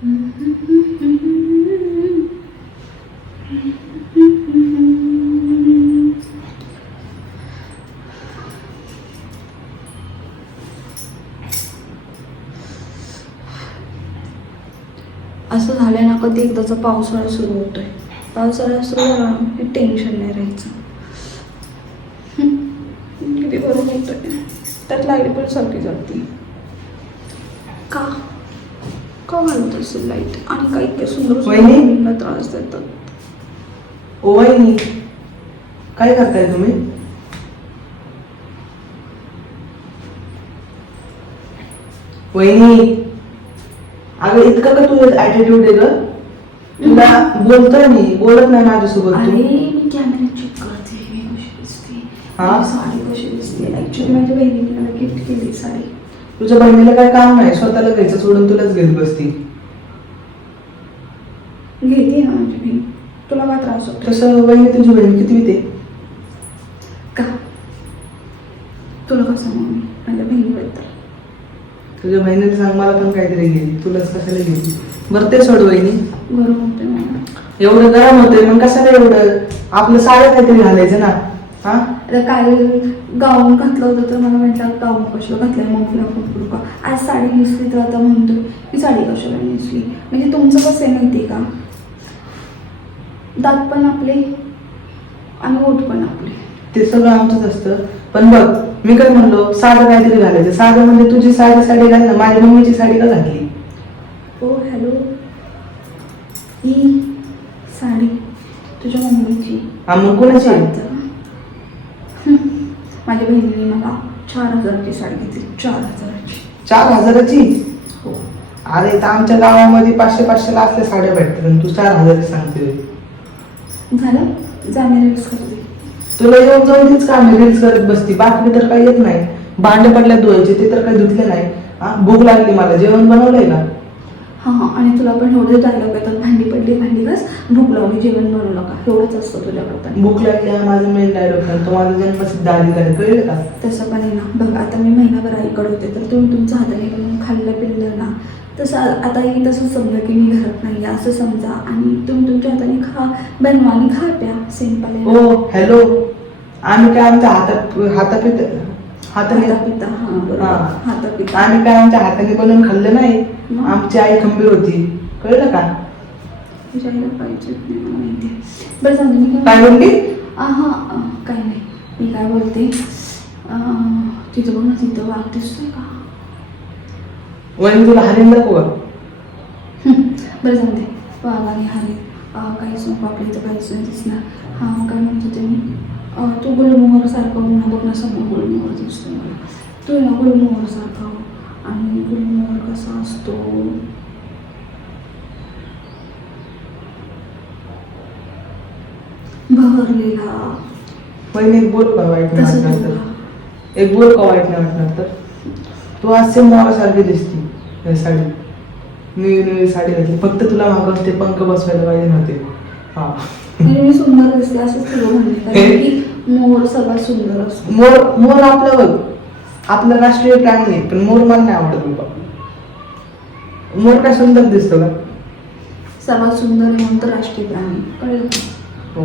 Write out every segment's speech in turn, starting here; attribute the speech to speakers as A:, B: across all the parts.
A: असं झालंय ना कधी एकदाचा पावसाळा सुरू होतोय. पावसाळा सुरू झाला की टेन्शन नाही राहायचं. किती बरं होतोय. त्यात लाइट पण सारखी जाते का? घालत असेल लाइट आणि काही काही सुंदर
B: वहिनी?
A: मुलींना त्रास देतात.
B: ओ वहिनी काय करताय तुम्ही? वहिनी अगं इतकं का तुझं ऍटिट्यूड आहे ग? तुला बोलतोय मी बोलत नाही माझ्यासोबत
A: अरे
B: तू
A: मी कॅमेरा चेक करते मी कशी दिसते.
B: हा?
A: साडी कशी दिसते. ऍक्च्युली माझ्या बहिणीने मला गिफ्ट केली साडी.
B: तुझ्या बहिणीला काय काम नाही? स्वतःला घ्यायचं सोडून तुलाच घेत बसती.
A: घेते ना माझी बहीण. तुला काय त्रास होतो
B: तसं वहिनी तुझी बहीण किती ते
A: का? तुला कसं सांगू मी माझ्या बहिणीबद्दल.
B: तुझ्या बहिणीला सांग मला पण काहीतरी गेली तुलाच कशाला गेली बरं ते सोड वहिनी.
A: गरम होते मला.
B: एवढं गरम होतंय मग कशाला एवढं? आपलं साडं काहीतरी घालायचं ना. हा?
A: आता काल गाऊन घातलं होतं तर मला म्हटलं गाऊन कशाला घातलंय? मग फुटफुट का? आज साडी नेसली तर आता म्हणतोय की साडी कशाला नेसली? म्हणजे तुमचं कसं आहे माहिती का? दात पण आपले आणि ओठ पण आपले.
B: ते सगळं आमचंच असतं. पण बघ मी काय म्हणलो साधं काहीतरी घालायचं. साधं म्हणजे तुझी साडी साडी घाल ना माझ्या मम्मीची साडी का घातली?
A: ओ हॅलो. ही साडी तुझ्या मम्मीची.
B: हा मग कोणाची.
A: माझ्या बहिणीने मला चार हजाराची साडी घेतली. चार हजाराची.
B: चार हजाराची?
A: हो.
B: अरे तर आमच्या गावामध्ये पाचशे पाचशेला असल्या साड्या भेटतात आणि तू चार हजाराची सांगते.
A: झालं? जाणे रील्स करते.
B: तुला येऊन जाऊन तीच काम रील्स करत बसती. बाकी तर काही येत नाही. भांडे पडल्या धुवायचे ते तर काही धुतले नाही. हा भूक लागली मला. जेवण बनवलंय का?
A: हां हां. आणि तुला पण एवढे डायलॉग येतात भांडी पडली भांडी घास भूक लावली जेवण बनवू नका. एवढंच असतं तुझ्याकडं
B: भूक लागली हा माझा मेन डायलॉग तो माझा जन्मसिद्ध अधिकारी. कळलं का?
A: तसं पण आहे ना. बघ आता मी महिनाभर आईकडे होते तर तुम्ही तुमच्या हाताने बनवून खाल्लं पिल्लं ना. तसं आता ही तसं समजा की मी घरात नाही आहे असं समजा. आणि तुम्ही तुमच्या हाताने खा बनवा आणि खा प्या सिंपल आहे
B: ओ हॅलो. आम्ही काय आमच्या हातात हातापित हाताने
A: हाता पिता हां बरोबर.
B: हा.
A: हाता पिता
B: आम्ही काय आमच्या हाताने बनवून खाल्लं नाही? आमची आई खंबीर होती. कळलं का?
A: विचारायला पाहिजे माहिती. बरं सांगते मी
B: काय बोलली?
A: हा नाही. मी काय बोलते? तिथं बघ ना तिथं वाघ दिसतोय का?
B: वहिनी तुला हरीण दाखवू का
A: बरं सांगते वाघ आणि हरे काहीच नको आपल्या इथं काहीच नाही दिसणार. हां काय म्हणत होते मी तू गुलमोहर सारखं बघ ना समोर गुलमोहर दिसतो मला. तू ना गुलमोहर सारखा. आणि गुलमोहर कसा असतो? बहरलेला.
B: वहिनी एक बोल का वाईट नाही
A: तसं
B: वाटणार
A: तुला
B: तर एक बोल का वाईट नाही वाटणार तर तू आज सेम मोरासारखी दिसती या साडी. निळी निळी साडी घातली. फक्त तुला मागं ते पंख बसवायला पाहिजे नव्हते. हा.
A: म्हणजे मी सुंदर दिसते असंच तुला कारण की मोर सर्वात सुंदर असतो.
B: मोर मोर आपलं बघ. आपलं राष्ट्रीय प्राणी आहे पण मोर मला नाही आवडत बाबा. मोर काय सुंदर दिसतो का?
A: सर्वात सुंदर आहे राष्ट्रीय प्राणी. कळलं?
B: हो.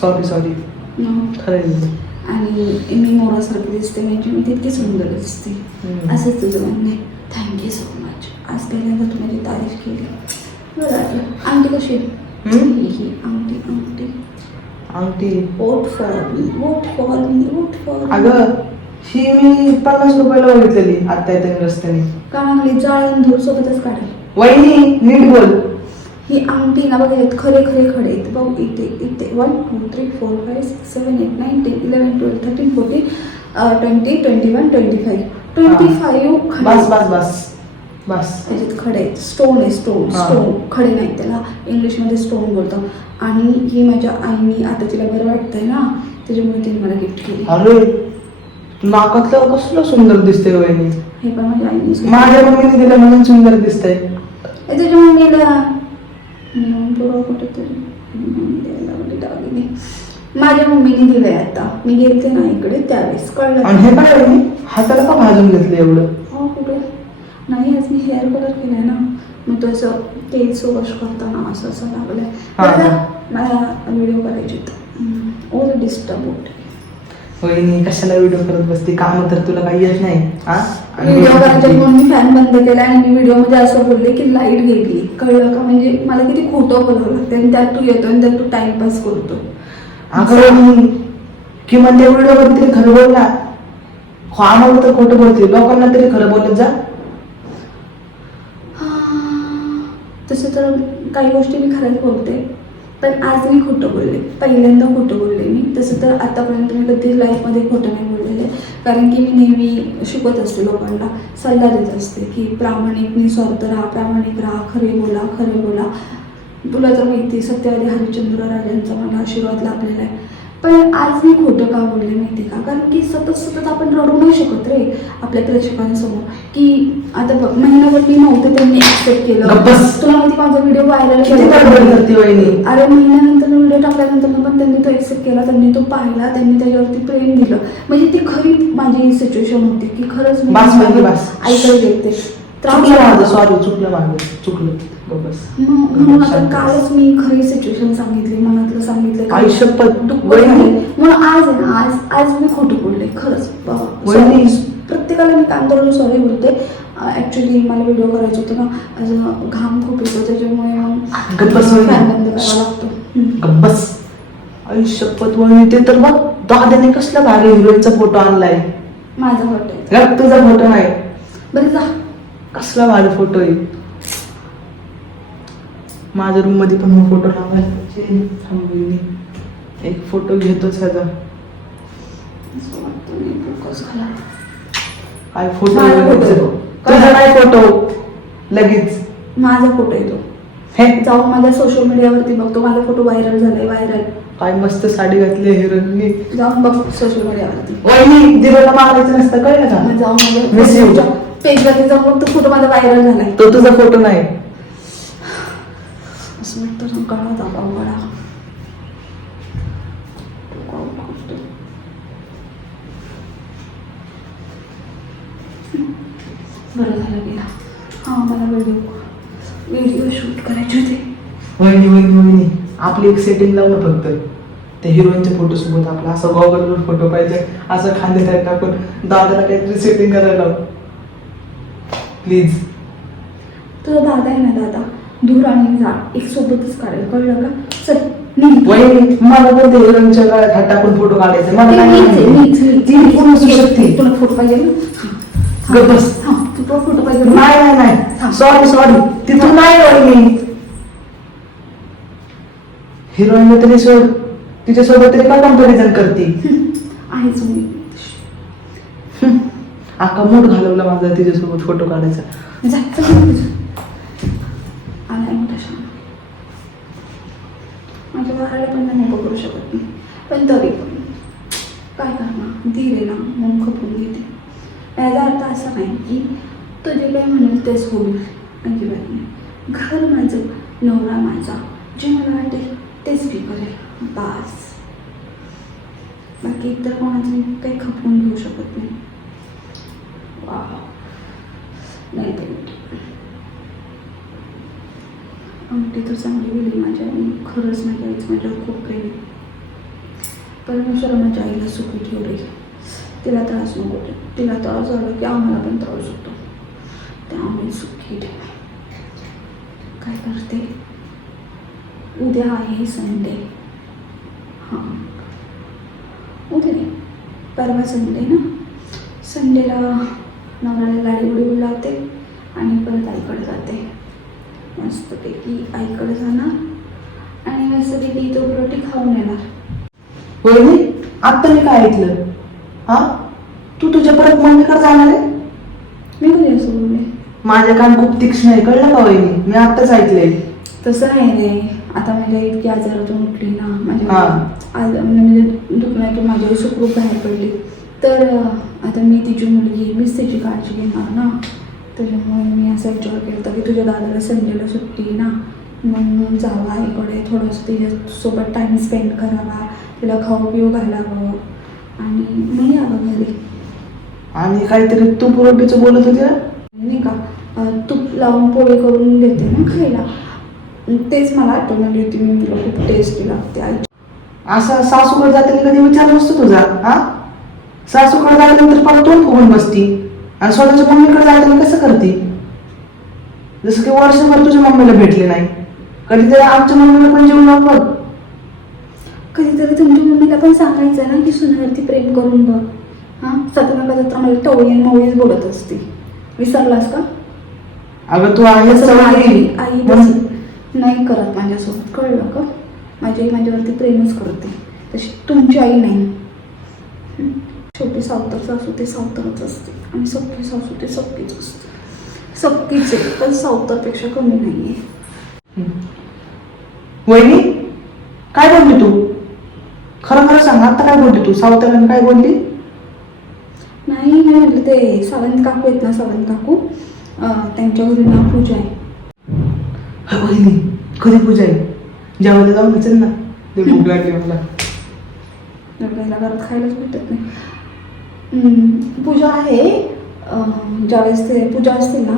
B: सॉरी सॉरी खरं
A: आणि मी मोरासारखी दिसते म्हणजे मी तितकी सुंदर दिसते. असंच तुझं म्हणणं आहे. थँक्यू सो मच आज पहिल्यांदा तू माझी तारीफ केली. बरं आंटी कशी? ही आंटी आंटी
B: अंगठी.
A: Vote for me vote for me vote for
B: अगं ही मी पन्नास रुपयाला बघितलेली आता येते रस्त्याने.
A: कानाखाली जाळून धूर सोबतच काढेल.
B: वहिनी नीट बोल.
A: ही अंगठी ना बघा यात खरे खरे खडे आहेत. बघ इथे इथे. One two three four five six seven eight nine ten eleven twelve thirteen fourteen twenty twenty one twenty five twenty. Five
B: बस बस बस. बस.
A: त्याच्यात खडे आहेत. स्टोन आहे स्टोन. स्टोन खडे नाहीत त्याला इंग्लिशमध्ये स्टोन बोलतात. आणि ही माझ्या आईने आता तिला बरं वाटतंय ना त्याच्यामुळे तिने मला गिफ्ट केली.
B: अरे नाकातलं कसलं सुंदर दिसतंय वहिनी?
A: हे पण माझ्या आईने
B: माझ्या मम्मीने दिलं म्हणून सुंदर दिसतंय.
A: ए, तुझ्या मम्मीला? मी बरोबर कुठेतरी मम्मी द्यायला लागली दागिने. माझ्या मम्मीने दिलंय आता. मी गेलते ना इकडे त्यावेळेस कळलं.
B: आणि हे काय वहिनी हाताला का भाजून घेतलं एवढं?
A: हो कुठे? नाही आज मी हेअर कलर केलाय ना. मग तो असं केस वॉश करताना असं असं लागलंय.
B: हा, हा.
A: मला व्हिडिओ करायचे ओ डिस्टर्ब होते.
B: वहिनी कशाला व्हिडिओ करत बसते? काम तर तुला काही येत नाही हा? आणि
A: व्हिडिओ म्हणून मी फॅन बंद केला आणि मी व्हिडिओमध्ये असं बोलले की लाइट गेली कळलं का? म्हणजे मला किती खोटं बोलावं लागतं आणि त्यात तू येतो आणि त्यात तू टाइमपास करतो
B: अगं किंवा त्या व्हिडिओमध्ये तरी खरं बोल ना हो, आम्हाला तर खोटं बोलते. लोकांना तरी खरं बोलत जा.
A: तसं तर काही गोष्टी मी खरंच बोलते. पण आज मी खोटं बोलले. पहिल्यांदा खोटं बोलले मी. तसं तर आतापर्यंत मी कधीच लाईफमध्ये खोटं नाही बोललेले. कारण की मी नेहमी शिकवत असते लोकांना सल्ला देत असते की प्रामाणिक निस्वार्थ राहा प्रामाणिक राहा खरे बोला खरे बोला. तुला तर माहिती सत्यवादी हरिश्चंद्र राजांचा मला आशीर्वाद लाभलेला आहे. पण आज मी खोटं का बोलले माहिती का? कारण की सतत सतत आपण रडू नाही शकत रे आपल्या प्रेक्षकांसमोर. की आता बघ महिनाभर मी नव्हते त्यांनी एक्सेप्ट केलं. तुला माहिती माझा व्हिडिओ व्हायरल
B: करते वहिनी
A: अरे महिन्यानंतर व्हिडिओ टाकल्यानंतर पण त्यांनी तो एक्सेप्ट केला. त्यांनी तो पाहिला. त्यांनी त्याच्यावरती प्रेम दिलं. म्हणजे ती खरी माझी सिच्युएशन होती की खरंच. ऐकायला येते
B: चुकलं माझं सॉरी चुकलं माझं चुकलं गप्प बस
A: मग- म्हणून आता कालच मी खरी सिच्युएशन सांगितली मनातलं सांगितलं
B: आई शपथ, वहिनी.
A: म्हणून आज आहे ना आज आज मी खोटं बोलले खरंच बाबा.
B: वहिनी.
A: Sorry. प्रत्येकाला मी काम करून सॉरी बोलते ऍक्च्युली मला व्हिडिओ करायचं होतं ना असं घाम खूप येतो त्याच्यामुळे मग
B: गप्प बस वहिनी.
A: fan बंद करावा लागतो हम्म.
B: गब्बस आई शपथ वहिनी ते तर बघ दादाने कसला भारी हिरोईनचा फोटो आणलाय
A: माझं
B: गप तुझा फोटो नाही
A: बरं जा
B: कसला भारी फोटो आहे? माझ्या रूममध्ये पण फोटो वहिनी. एक फोटो घेतोच ह्याचा. काय फोटो
A: माझा.
B: तुझा? नाही फोटो लगेच.
A: माझा फोटो येतो.
B: हे?
A: जाऊन माझ्या सोशल मीडियावरती बघतो. माझा फोटो व्हायरल झालाय व्हायरल
B: काय मस्त साडी घातली हिरोईननी.
A: जाऊन बघ सोशल मीडियावरती
B: वहिनी दिवाला मारायचं नसतं कळलं का?
A: जाऊन
B: Miss
A: जाऊन बघ तो फोटो माझा व्हायरल झालाय.
B: तो तुझा फोटो नाही.
A: असं वाटतं ना गळा दाबा गळा. बरं झालं गेला. हां मला व्हिडिओ व्हिडिओ शूट करायचे होते.
B: वहिनी वहिनी वहिनी आपली एक सेटिंग लावू ना फक्त. त्या हिरोईनच्या फोटो सोबत आपला असा गॉगलवर फोटो पाहिजे असं खांदे टाकून दादाला काहीतरी सेटिंग करायला प्लीज
A: तुझा दादा आहे ना दादा? धूर आणि झाड एक सोबतच काढेल कळलं का? चल
B: मला पण हात टाकून फोटो काढायचे. मला
A: ती
B: नाही
A: मीच आहे, मीच,
B: माहिती.
A: मीच.
B: ती पण असू शकते.
A: तुला फोटो पाहिजे ना? हां.
B: बस.
A: हां तुला फोटो पाहिजे ना?
B: नाही नाही
A: हा.
B: नाही सॉरी नाही हिरोईन तरी सोड. तिच्यासोबत तरी का कंपॅरिझन करते?
A: आहेच मी.
B: अख्खा मूड घालवला माझा तिच्यासोबत फोटो काढायचा.
A: शान माझ्या बाळाला पण नाही नको करू शकत नाही. पण तरी पण. काय करणार? धीरे ना मग खपून घेते. याचा अर्थ असा नाही की तुझे काय म्हणेल तेच होईल अजिबात नाही. घर माझं नवरा माझा. जे मला वाटेल तेच मी करेल. बास. बाकी इतर कोणाचं काही खपवून घेऊ शकत नाही. नाही ते अंगठी तर चांगली गेली माझ्या आणि खरंच माझ्या आईच माझ्यावर खूप प्रेम परमेश्वर माझ्या आईला सुखी ठेवली. तिला त्रास नको तिला त्रास झाला की आम्हाला पण त्रास होतो. त्यामुळे सुखी ठेव. काय करते? उद्या आहे संडे. हां. उद्या नाही परवा संडे ना? संडेला नवऱ्याला गाडी उडी लावते आणि परत आईकडे जाते. मस्तपैकी आईकडे जाणार आणि मस्तपैकी तो रोटी खाऊन येणार.
B: वहिनी आत्ता मी काय ऐकलं? हा? तू तुझ्या परत मम्मीकडे जाणार आहे?
A: मी कधी असं बोलले
B: माझ्या कान खूप तीक्ष्ण आहे कळलं का वहिनी? मी आत्ताच ऐकलंय.
A: तसं नाही रे. आता माझ्या इतकी आजारातून उठली ना माझ्या
B: हा.
A: आज म्हणजे दुखण्यातून माझी आई सुखरूप बाहेर पडली. तर आता मी मीच तिची काळजी घेणार ना? त्याच्यामुळे मी असं विचार केला होता की तुझ्या दादाला संडेला सुट्टी ना? मग जावं आईकडे थोडंसं तिच्यासोबत टाईम स्पेंड करावा तिला खाऊ पिऊ घालावं. आणि मी यावं घरी.
B: आणि काहीतरी तू पुरवठीचं बोलत होती
A: नाही का? तूप लावून पोळी करून देते ना खायला. तेच मला आठवण आली होती मी तुला खूप टेस्टी लागते. आई
B: असं सासूकडे जाताना कधी विचार नसतो तुझा हा? सासूकडे जाल्यानंतर परत तोंड फुगून बसती. आणि स्वतःच्या मम्मीकडे जाताना कसं करते? जसं की वर्षभर तुझ्या मम्मीला भेटले नाही. कधीतरी आमच्या मम्मीला पण जीव लावून बघ.
A: कधीतरी तुमच्या मम्मीला पण सांगायचं ना की सुनेवरती प्रेम करून बघ. हां? सतना कधी मला टवळी आणि मवळीच बोलत असते. विसरलास का?
B: अगं तू आहेस.
A: आई तसं नाही करत माझ्यासोबत. कळलं का? माझी आई माझ्यावरती प्रेमच करते. तशी तुमची आई नाही. शेवटी सावतर सासू ते सावतरच असते. आणि सख्खी सासू ते सख्खीच असते. सख्खीच आहे पण सावतरपेक्षा कमी नाही आहे
B: वहिनी काय बोलली तू? खरं खरं सांग आता काय बोलली तू? सावताराने काय बोलली?
A: नाही मी म्हटलं ते सावंत काकू आहेत ना सावंत काकू? त्यांच्या घरी ना पूजा आहे.
B: वहिनी कधी पूजा आहे? जेवायला जाऊन विचार ना. ते भूक लागली मला.
A: घरात खायलाच भेटत नाही. पूजा आहे. ज्यावेळेस ते पूजा असतील ना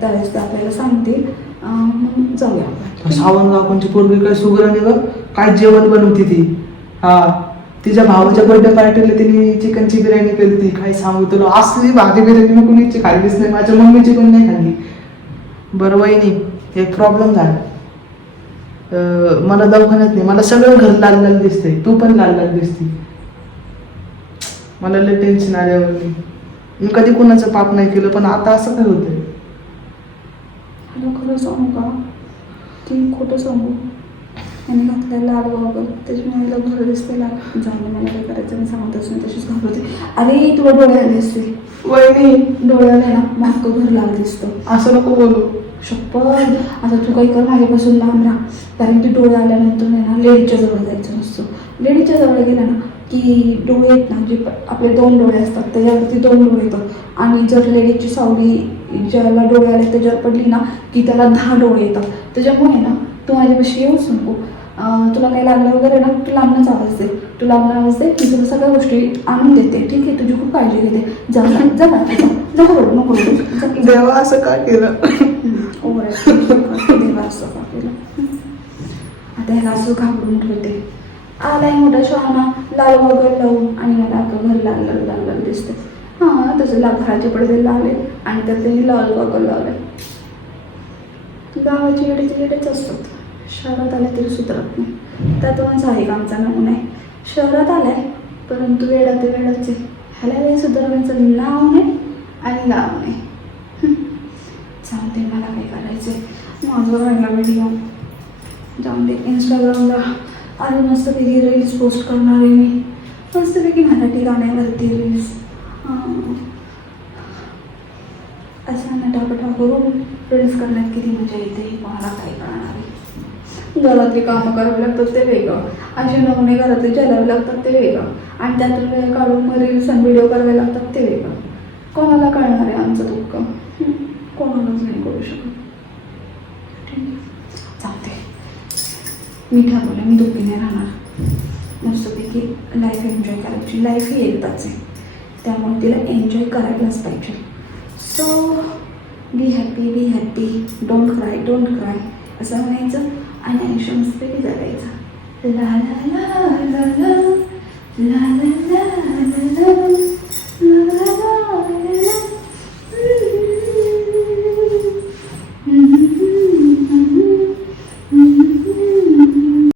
A: त्यावेळेस ते आपल्याला सांगतील. मग जाऊया. आपण.
B: सावंत काकूंची पोरगी काय सुगराने ग काय जेवण बनवती ती? हा तिच्या भावाच्या बर्थडे पार्टीला तिने चिकनची बिर्याणी केली ती काय सांगू तुला? असली भाजी बिर्याणी मी कुणीची खाल्लीच नाही. माझ्या मम्मीची पण नाही खाल्ली. बरं वहिनी एक प्रॉब्लेम झाला. मला दवाखान्यात नाही. मला सगळं घर लाल लाल दिसतंय. तू पण लाल लाल दिसते. मला लय टेन्शन आल्यावर मी कधी कुणाचं पाप नाही केलं पण आता असं काय होतंय?
A: हॅलो खरं सांगू का? की खोटं सांगू. आणि घातलेला लाल वगैरे त्याच्यामुळे मला बरं दिसते लाल जाऊन दे, मला काय करायचं मी सांगतच नाही तशीच घाबरते. अरे तुला डोळे आले असते
B: वहिनी.
A: डोळे आले ना मागं घर लाल दिसतं.
B: असं नको बोलू.
A: शप्पथ आता तू काही कर माझ्यापासून लांब राहा. कारण की डोळे आल्यानंतर आहे ना लेडीच्या जवळ जायचं नसतं. लेडीच्या जवळ गेला ना की डोळे आहेत ना जे प- आपले दोन डोळे असतात त्याच्यावरती दोन डोळे येतात. आणि जर लेडीची सावली ज्याला डोळे आले त्याच्यावर पडली ना की त्याला दहा डोळे येतात. त्याच्यामुळे ना तू माझ्यापाशी येऊच नको तुला काही लागलं वगैरे ना तू लांबनच आवाज दे तू लांबन आवाज दे मी तुला सगळ्या गोष्टी आणून देते. ठीक आहे तुझी खूप काळजी घेते. जा जा जा. नको रडू, की.
B: देवा असं का केलं?
A: देवा असं का केलं? आता ह्याला असं घाबरून ठेवते. आलाय मोठा शहाणा. लाल वगैरे लावून आणि मला अगं घर लाल लाल लाल लाल दिसते हां तसं लाल पडदे लावले आणि त्यात त्यांनी लाल वगैरे लावले. गावाचे येडेचे येडेच असतात. शहरात आले तरी सुधारत नाही. त्यातूनच आहे आमचा नमुना आहे? शहरात आलाय परंतु वेळा ते वेळाच आहे ह्याला वेळ सुधारण्याचं नाव नाही आणि गाव नाही. चालते मला काय करायचं माझं राहिला व्हिडिओ जाऊन दे इंस्टाग्रामला आणि मस्तपैकी रील्स पोस्ट करणार आहे मी. मस्तपैकी मराठी गाण्यावरती रील्स असं नटापटा करून रील्स करण्यात किती मजा येते हे मला काय कळणार आहे. घरातली कामं करावी लागतात ते वेगळं. असे नमुने घरातले चालावे लागतात ते वेगळं. आणि त्यातून वेळ काढून मग रील्स आणि व्हिडिओ करावे लागतात ते वेगळं. कोणाला कळणार आहे आमचं दुःख? कोणालाच नाही करू शकत ठीक आहे चालते मी ठरवलं मी दुखीने राहणार. मस्तपैकी लाईफ एन्जॉय करायची. लाईफ ही एकदाच आहे. त्यामुळे तिला एन्जॉय करायलाच पाहिजे. So be happy be happy don't cry don't cry असं म्हणायचं. आणि आयुष्य मस्तपैकी जगायचं. ला ला ला. ला ला ला ला ला.